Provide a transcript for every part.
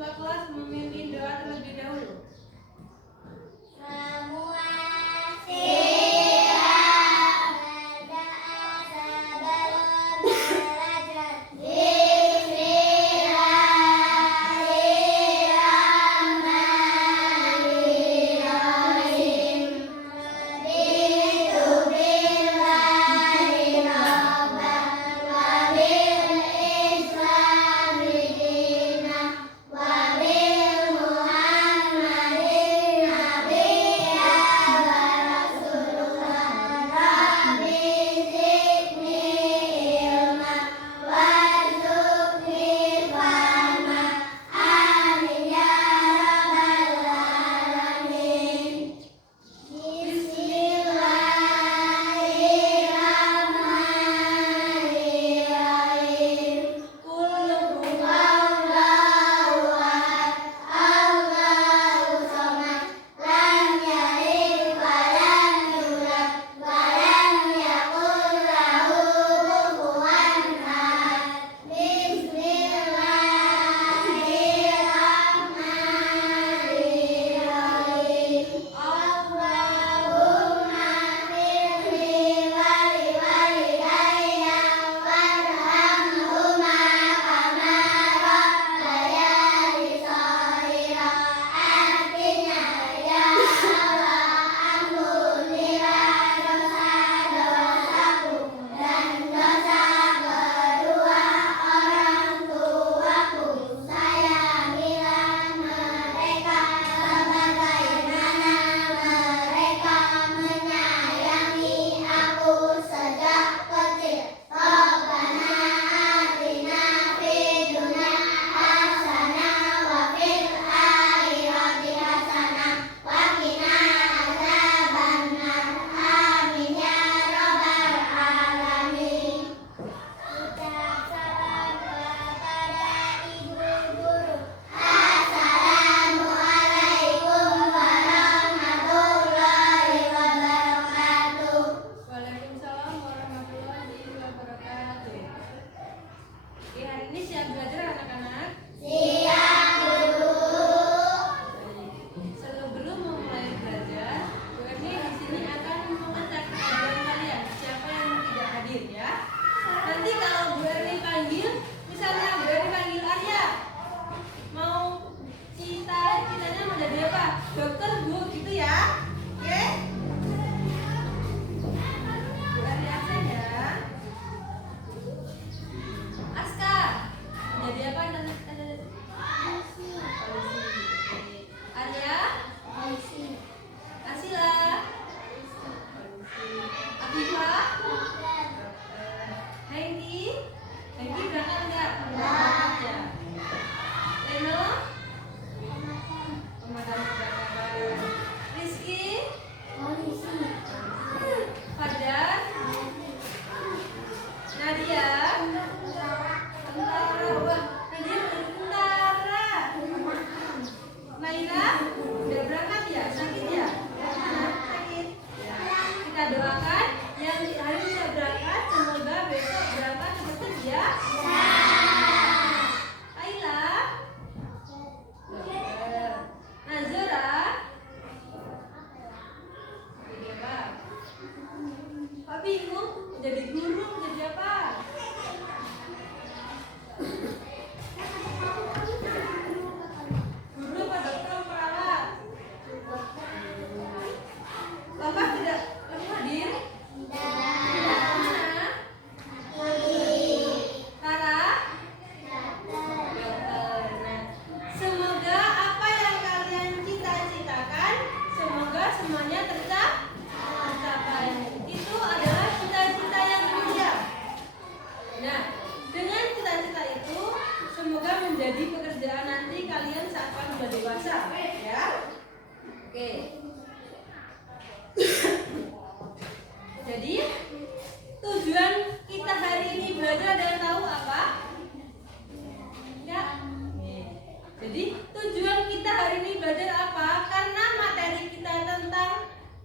ketua kelas memimpin doa terlebih dahulu.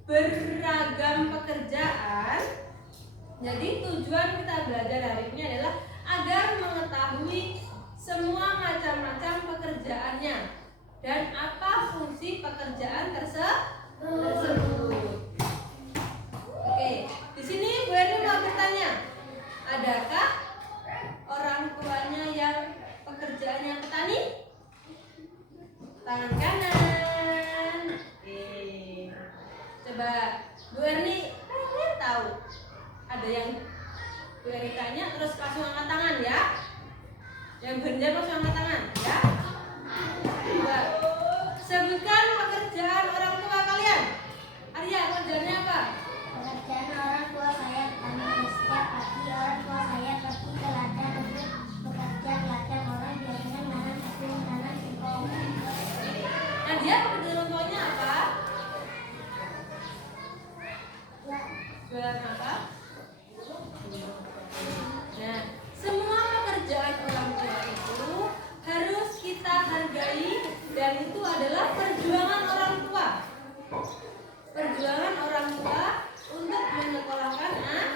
Beragam pekerjaan. Jadi tujuan kita belajar hari ini adalah agar mengetahui semua macam-macam pekerjaannya. tangan kanan. Coba Bu Erni tahu ada yang Bu Erni tanya terus langsung angkat tangan ya. Yang benar langsung angkat tangan ya. Coba sebutkan pekerjaan orang tua kalian. Arya, pekerjaannya apa? Pekerjaan orang tua saya pertama setiap pagi orang tua saya pergi ke ladang untuk bekerja. Ladang orang biasanya menanam jagung, menanam singkong. Nah dia pekerjaan orang tuanya apa? Jualan apa? Nah, semua pekerjaan orang tua itu harus kita hargai dan itu adalah perjuangan orang tua. Perjuangan orang tua untuk menyekolahkan anak.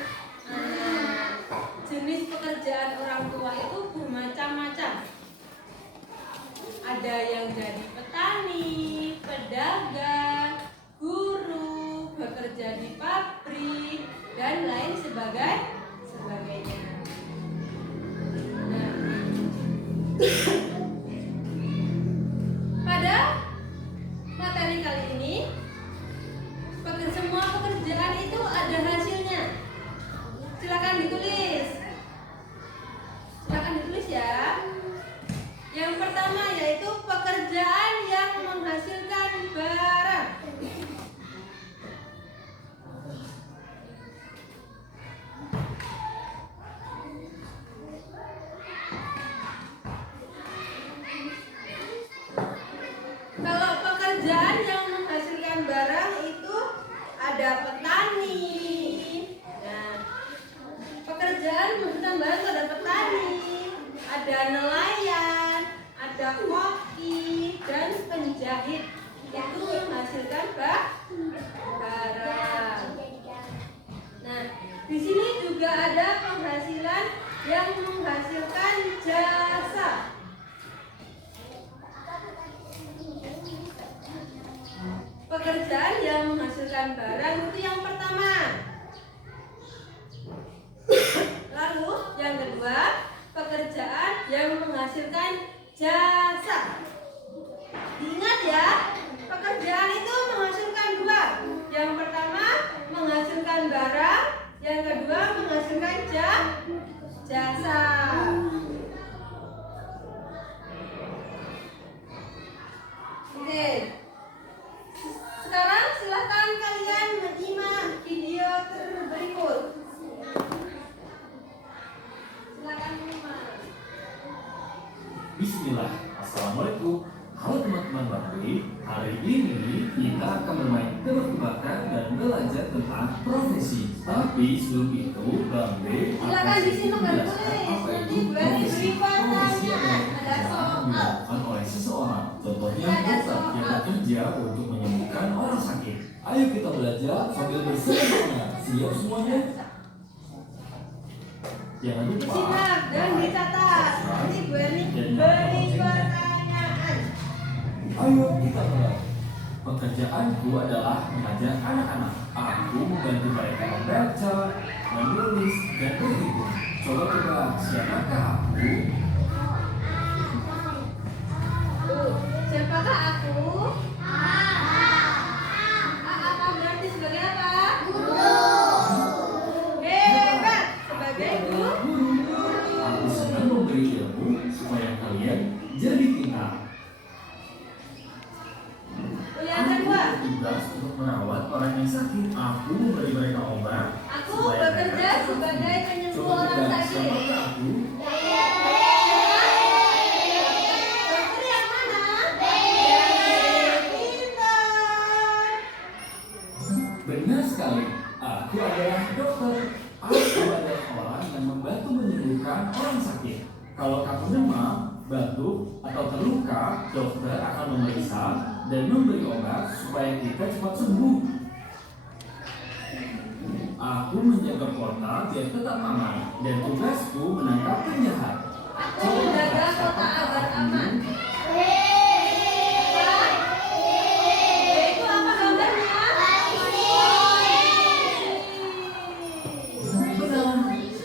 Jenis pekerjaan orang tua itu bermacam-macam. Ada yang jadi petani, pedagang, guru, bekerja di pabrik dan lain sebagainya. Nah, pada materi kali ini semua pekerjaan itu ada hasilnya. Silakan ditulis. Silakan ditulis ya. Yang pertama yaitu pekerjaan yang menghasilkan barang. Kalau pekerjaan yang menghasilkan barang itu ada petani. Nah, pekerjaan menghasilkan barang itu ada petani, ada nelayan, ada koki dan penjahit. Itu menghasilkan barang. Nah, di sini juga ada penghasilan yang menghasilkan jasa. Pekerjaan yang menghasilkan barang itu yang pertama. Lalu yang kedua, pekerjaan yang menghasilkan jasa. Diingat ya, pekerjaan itu menghasilkan dua. Yang pertama menghasilkan barang, yang kedua menghasilkan jasa. Oke. Sekarang silakan kalian menyimak video berikut. Silakan menyimak. Bismillah, Assalamualaikum. Halo teman-teman Bakti. Hari ini kita akan bermain tebak-tebakan dan belajar tentang profesi. Tapi sebelum itu, Bang B Silakan disimak dan tulis. apa Nanti itu Bu Erni profesi. beri Profesi pertanyaan. adalah Ada pekerjaan soal. yang dilakukan oleh seseorang. Contohnya Ada dokter soal. yang bekerja untuk menyembuhkan orang sakit. Ayo kita belajar sambil bersama-sama. Siap semuanya? Jangan lupa Disimak dan dicatat. Nanti Bu Erni beri pertanyaan. Ayo kita mulai. Pekerjaanku adalah mengajar anak-anak. Aku membantu mereka membaca, menulis, dan berhitung. Coba tebak siapakah aku? Siapakah aku? Apa berarti sebagai apa? Hebat. Sebagai guru. Aku senang memberi ilmu supaya kalian jadi pintar. Yang kedua, Tugas untuk merawat orang yang sakit. Aku memberi mereka obat. aku supaya bekerja mereka sembuh. sebagai penyembuh Coba orang tebak sakit. siapakah aku? Dokter yang mana? Yang pintar. Benar sekali, aku adalah dokter. Aku adalah orang yang membantu menyembuhkan orang sakit. Kalau kamu demam, batuk, atau terluka, dokter akan memeriksa dan memberi obat supaya kita cepat sembuh. Aku menjaga kota biar tetap aman dan tugasku menangkap penjahat. Aku menjaga kota agar aman. Itu apa gambarnya? Benar,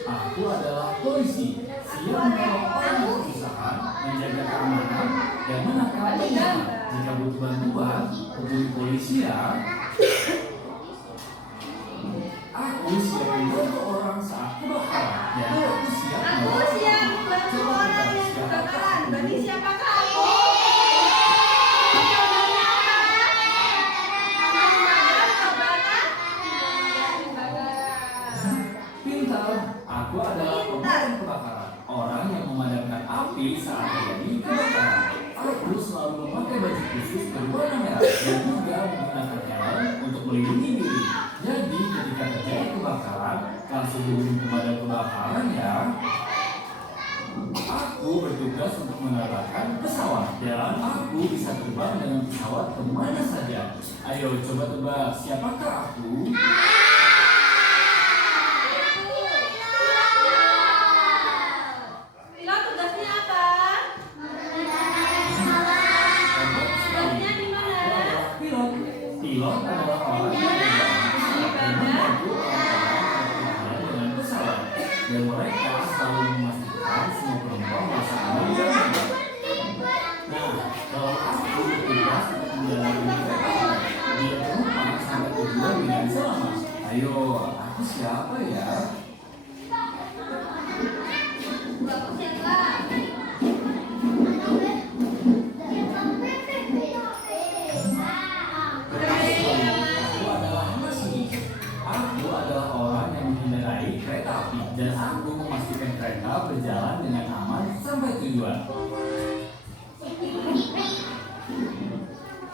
aku adalah polisi. Siap menolong orang yang kesusahan, menjaga keamanan, dan menangkap penjahat. Jadi butuh bantuan, hubungi polisi ya. Aku siap membantu orang saat kebakaran. Ya, aku siap. Aku siap membantu orang yang kebakaran. Berarti siapakah aku? Pintar, aku adalah pemadam kebakaran. Orang yang memadamkan api saat terjadi kebakaran. Aku selalu memakai baju khusus berwarna merah dan juga menggunakan helm untuk melindungi diri. Jadi ketika terjadi kebakaran, langsung hubungi pemadam kebakaran ya. Aku bertugas untuk menerbangkan pesawat dan aku bisa terbang dengan pesawat kemana saja. Ayo coba tebak, siapakah aku? Pilot tugasnya apa? Tugasnya di mana? Pilot. Pilot adalah orang yang membantu orang dengan pesawat dan mereka selalu memastikan semua penumpang merasa aman dan nyaman. Nah, kalau aku bertugas untuk menjalani kereta, dia penumpang sampai tujuan dengan selamat. Ayo, aku siapa ya? Aku siapa? Aku adalah masinis. Aku adalah orang yang mengendarai kereta api dan aku memastikan kereta berjalan dengan aman sampai tujuan.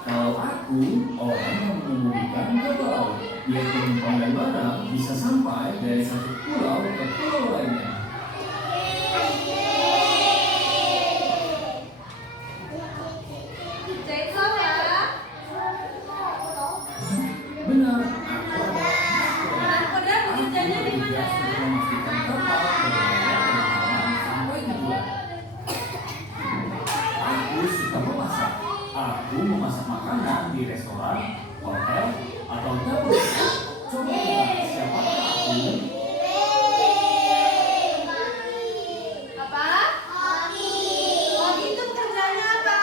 Kalau aku orang yang mengemudikan kapal laut, biar penumpang dan barang bisa sampai dari satu pulau ke pulau lainnya. Jahit apa? Benar, aku adalah Nakoda bekerjanya di mana? untuk memastikan kapal berlayar dengan aman sampai tujuan. Aku suka memasak. Aku memasak makanan di restoran, hotel, atau dapur. Coba tebak siapakah aku? Apa? Koki itu pekerjaannya apa?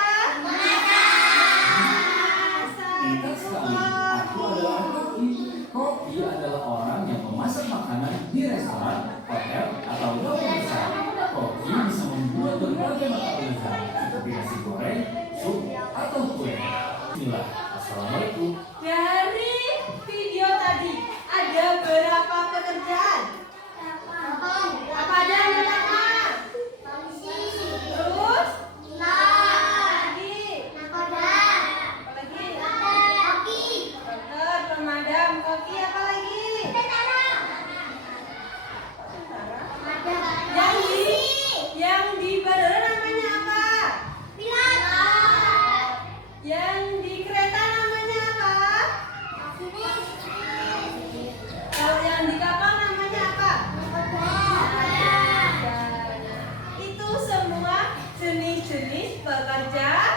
Pintar sekali. Aku adalah koki. Koki adalah orang yang memasak makanan di restoran, hotel, atau dapur besar. Koki bisa membuat berbagai makanan lezat seperti nasi goreng, sup, atau kue. Inilah, assalamualaikum. Dari video tadi ada berapa pekerjaan? Apa aja yang pertama? Terus? Lagi? Apa lagi? Dokter, pemadam, koki, apa lagi? Yang di bandara namanya apa? Yang di kereta namanya apa? Kalau yang di kapal namanya apa? Itu semua jenis-jenis pekerjaan.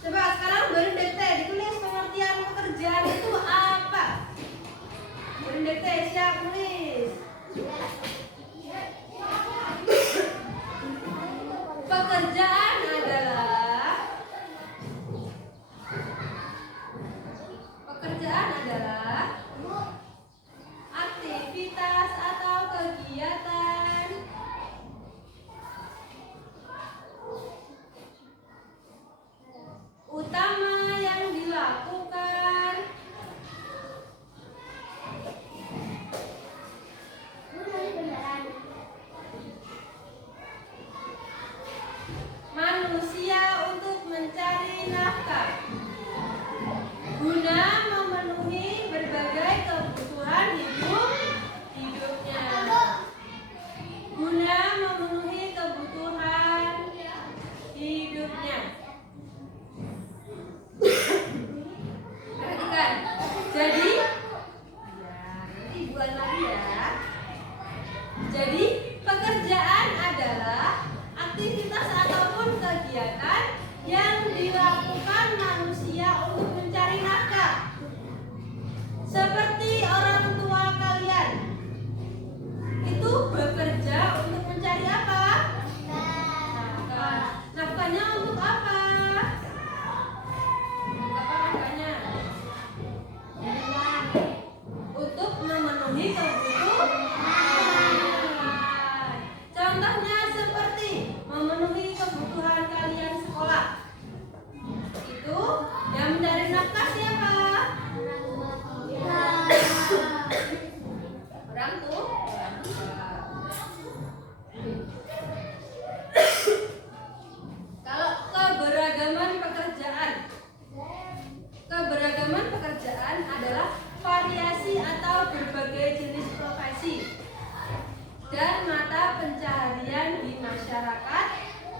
Coba sekarang beri DT, ditulis pengertian pekerjaan itu apa? Beri DT, siap nulis. Pekerjaan adalah aktivitas atau kegiatan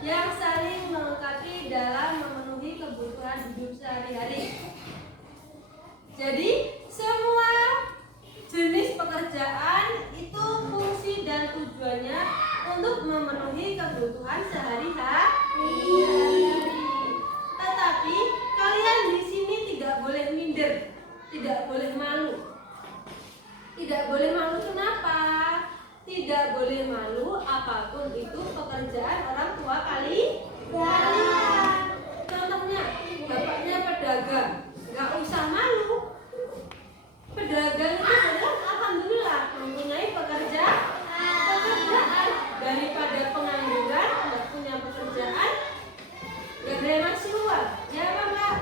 yang saling melengkapi dalam memenuhi kebutuhan hidup sehari-hari. Jadi semua jenis pekerjaan itu fungsi dan tujuannya untuk memenuhi kebutuhan sehari-hari. Tetapi kalian di sini tidak boleh minder, tidak boleh malu. Tidak boleh malu kenapa? Tidak boleh malu apapun itu pekerjaan orang tua kalian. Contohnya, bapaknya pedagang, nggak usah malu. Pedagang itu adalah alhamdulillah mempunyai pekerjaan daripada pengangguran, nggak punya pekerjaan, nggak ada yang masih luar. Ya apa enggak?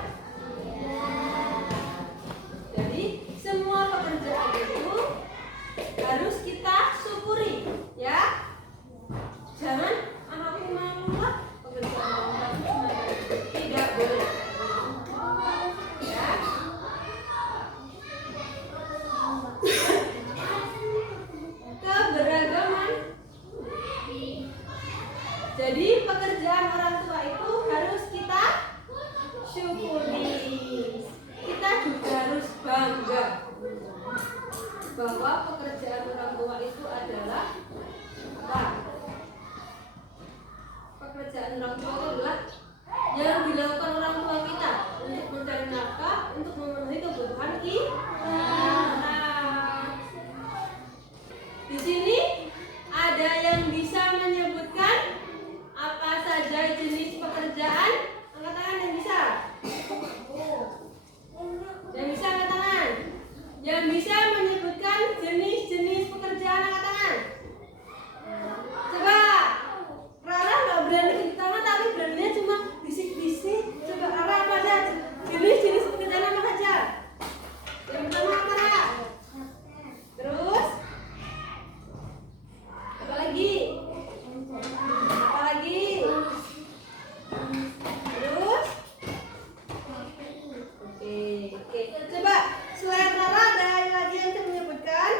Jadi semua pekerjaan itu harus kita syukuri, ya. Jangan aku malu lah pekerjaan orang tua, tidak boleh. Ya. Keberagaman. Jadi pekerjaan orang tua itu harus kita syukuri. Kita juga harus bangga bahwa pekerjaan orang tua itu adalah apa? Pekerjaan orang tua itu adalah yang dilakukan orang tua kita untuk mencari nafkah, untuk memenuhi kebutuhan kita. Di sini ada yang bisa menyebutkan apa saja jenis pekerjaan? Angkat tangan yang bisa. Yang bisa angkat tangan. Yang bisa menyebutkan jenis-jenis pekerjaan, angkat tangan. Coba. Rara nggak berani di tangan, tapi beraninya cuma bisik-bisik. Coba Rara apa aja jenis-jenis pekerjaan apa saja? Yang pertama apa Rara? Terus? Apa lagi? Apa lagi? Terus? Oke. Coba selain Rara ada lagi yang bisa menyebutkan?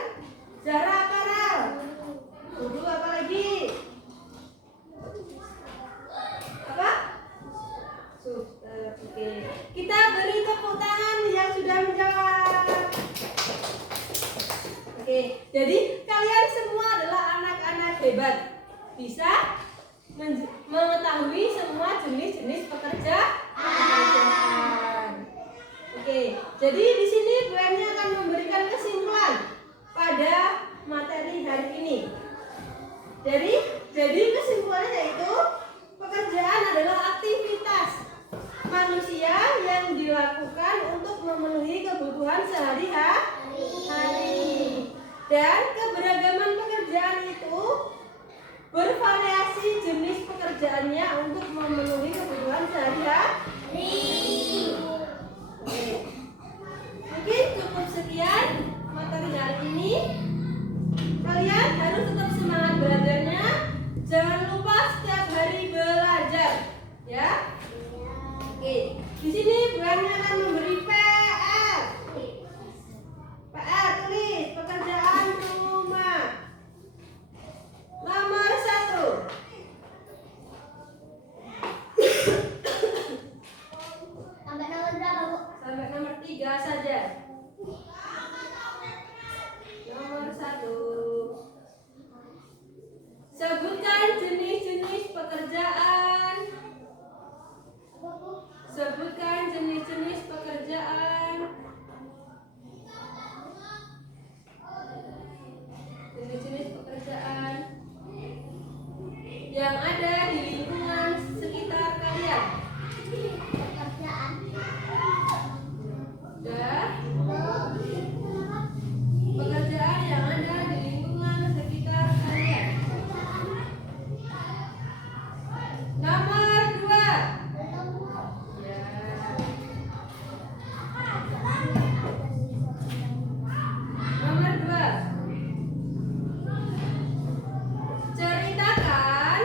Zara apa Ral? Dulu apa lagi? Apa? Suster. Oke. Kita beri tepuk tangan yang sudah menjawab. Oke. Jadi kalian semua adalah anak-anak hebat. Bisa mengetahui semua jenis-jenis pekerjaan. Oke, jadi di sini Bu Emi akan memberikan kesimpulan pada materi hari ini. Jadi kesimpulannya yaitu pekerjaan adalah aktivitas manusia yang dilakukan untuk memenuhi kebutuhan sehari-hari. Dan keberagaman pekerjaan itu bervariasi jenis pekerjaannya untuk memenuhi kebutuhan sehari-hari. Mungkin cukup sekian materi hari ini. Kalian harus tetap semangat belajarnya. Jangan lupa setiap hari belajar, ya. Oke, di sini Bu Emi akan memberi PR. PR tulis pekerjaan rumah. Nomor 1. Sampai nomor berapa, Bu? Sampai nomor 3 saja. Nomor 1. Sebutkan jenis-jenis pekerjaan. Sebutkan jenis-jenis pekerjaan. Jenis-jenis pekerjaan yang ada di lingkungan sekitar kalian. Pekerjaan. Dan pekerjaan yang ada di lingkungan sekitar kalian. Nomor 2. Ya. Nomor 2. Ceritakan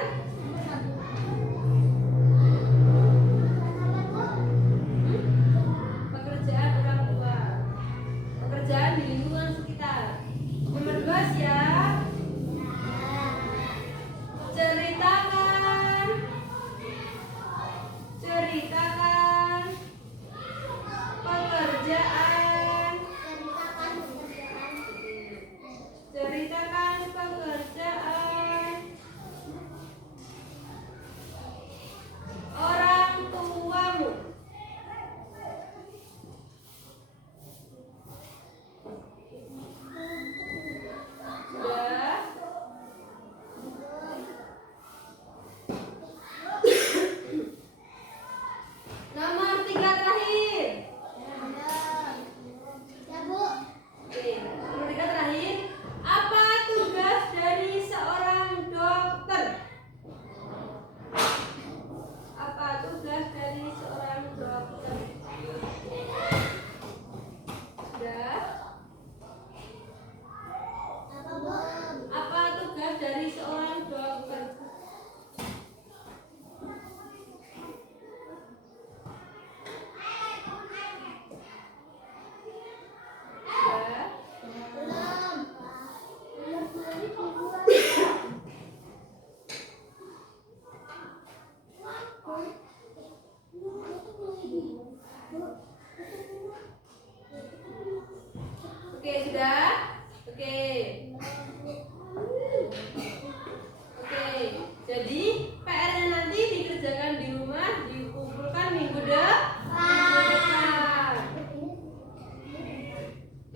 Jadi PR-nya nanti dikerjakan di rumah, dikumpulkan minggu depan.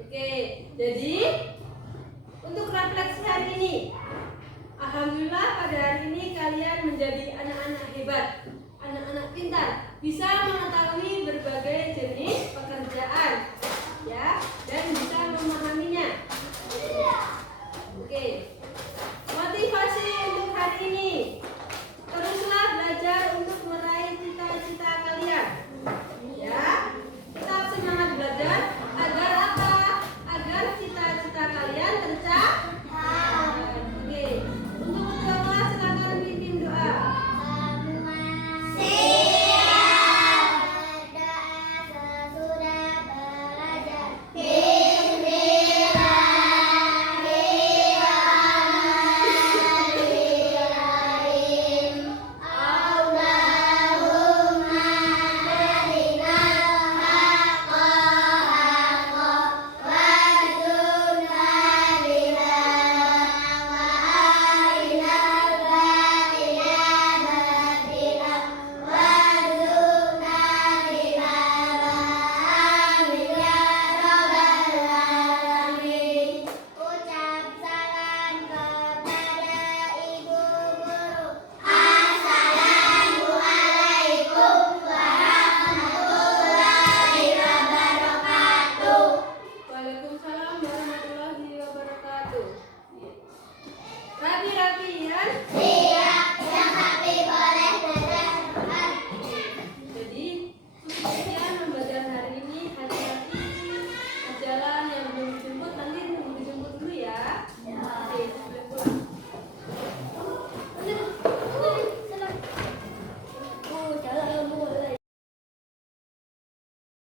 Oke, jadi untuk refleksi hari ini, alhamdulillah pada hari ini kalian menjadi anak-anak hebat, anak-anak pintar, bisa mengetahui berbagai jenis pekerjaan, ya. Dan